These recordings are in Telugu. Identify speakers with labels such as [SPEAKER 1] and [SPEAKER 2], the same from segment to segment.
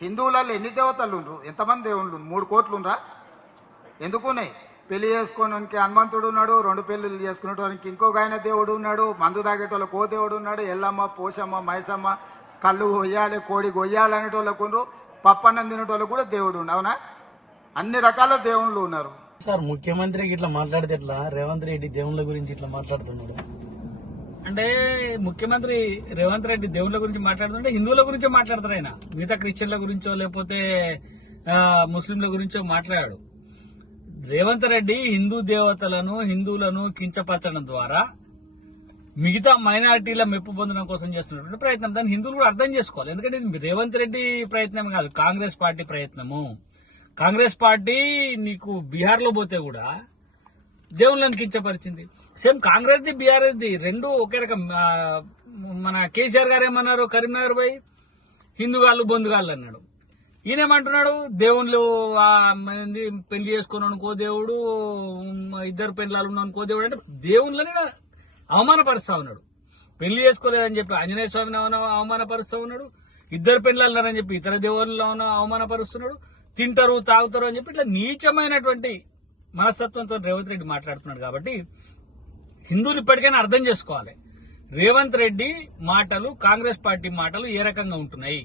[SPEAKER 1] హిందువులలో ఎన్ని దేవతలు ఉండ్రు? ఎంతమంది దేవుళ్ళు మూడు కోట్లు ఉండ్రా? ఎందుకున్నాయి? పెళ్ళి చేసుకోవడానికి హనుమంతుడు ఉన్నాడు రెండు పెళ్ళిళ్ళు చేసుకునేటోనికి ఇంకొక ఆయన దేవుడు ఉన్నాడు మందు తాగేటోళ్ళకి ఓ దేవుడు ఉన్నాడు ఎల్లమ్మ పోషమ్మ మైసమ్మ కళ్ళు కొయ్యాలి కోడి కొయ్యాలి అనేటోళ్ళకు పప్పన్నం తినేటోళ్ళకు కూడా దేవుడు అవునా? అన్ని రకాల దేవుళ్ళు ఉన్నారు.
[SPEAKER 2] సార్ ముఖ్యమంత్రి ఇట్లా మాట్లాడితే ఇట్లా రేవంత్ రెడ్డి దేవుళ్ళ గురించి ఇట్లా మాట్లాడుతున్నాడు.
[SPEAKER 3] అంటే ముఖ్యమంత్రి రేవంత్ రెడ్డి దేవుళ్ళ గురించి మాట్లాడుతుంటే హిందువుల గురించే మాట్లాడతారు ఆయన. మిగతా క్రిస్టియన్ల గురించో లేకపోతే ముస్లింల గురించో మాట్లాడాడు. రేవంత్ రెడ్డి హిందూ దేవతలను హిందువులను కించపరచడం ద్వారా మిగతా మైనారిటీల మెప్పు పొందడం కోసం చేస్తున్నటువంటి ప్రయత్నం. దాన్ని హిందువులు కూడా అర్థం చేసుకోవాలి. ఎందుకంటే ఇది రేవంత్ రెడ్డి ప్రయత్నం కాదు కాంగ్రెస్ పార్టీ ప్రయత్నము. కాంగ్రెస్ పార్టీ నీకు బీహార్లో పోతే కూడా దేవుళ్ళని కించపరిచింది సేమ్ కాంగ్రెస్ ది బీఆర్ఎస్ ది రెండు ఒకే రకం మన కేసీఆర్ గారు ఏమన్నారు? కరీంనగర్ పోయి హిందుగాళ్ళు బొందుగాళ్ళు అన్నాడు. ఈయనేమంటున్నాడు? దేవుళ్ళు పెళ్ళి చేసుకుని అనుకో దేవుడు ఇద్దరు పెళ్ళాలు అనుకో దేవుడు అంటే దేవుళ్ళని అవమానపరుస్తా ఉన్నాడు. పెళ్ళి చేసుకోలేదని చెప్పి ఆంజనేయ స్వామిని అవమానపరుస్తూ అవమానపరుస్తా ఉన్నాడు? ఇద్దరు పెళ్ళాలని చెప్పి ఇతర దేవుళ్ళను అవమానపరుస్తున్నాడు? తింటారు తాగుతారు అని చెప్పి ఇట్లా నీచమైనటువంటి మనస్తత్వంతో రేవంత్ రెడ్డి మాట్లాడుతున్నాడు కాబట్టి హిందువులు ఇప్పటికైనా అర్థం చేసుకోవాలి. రేవంత్ రెడ్డి మాటలు కాంగ్రెస్ పార్టీ మాటలు ఏ రకంగా ఉంటున్నాయి?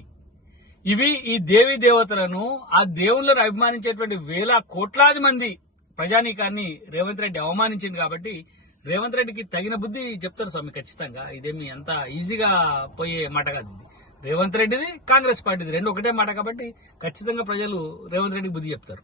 [SPEAKER 3] ఇవి ఈ దేవి దేవతలను ఆ దేవుళ్ళను అభిమానించేటువంటి వేల కోట్లాది మంది ప్రజానీకాన్ని రేవంత్ రెడ్డి అవమానించింది కాబట్టి రేవంత్ రెడ్డికి తగిన బుద్ధి చెప్తారు స్వామి ఖచ్చితంగా. ఇదేమి అంత ఈజీగా పోయే మాట కాదు ఇది. రేవంత్ రెడ్డిది కాంగ్రెస్ పార్టీది రెండు ఒకటే మాట కాబట్టి ఖచ్చితంగా ప్రజలు రేవంత్ రెడ్డికి బుద్ధి చెప్తారు.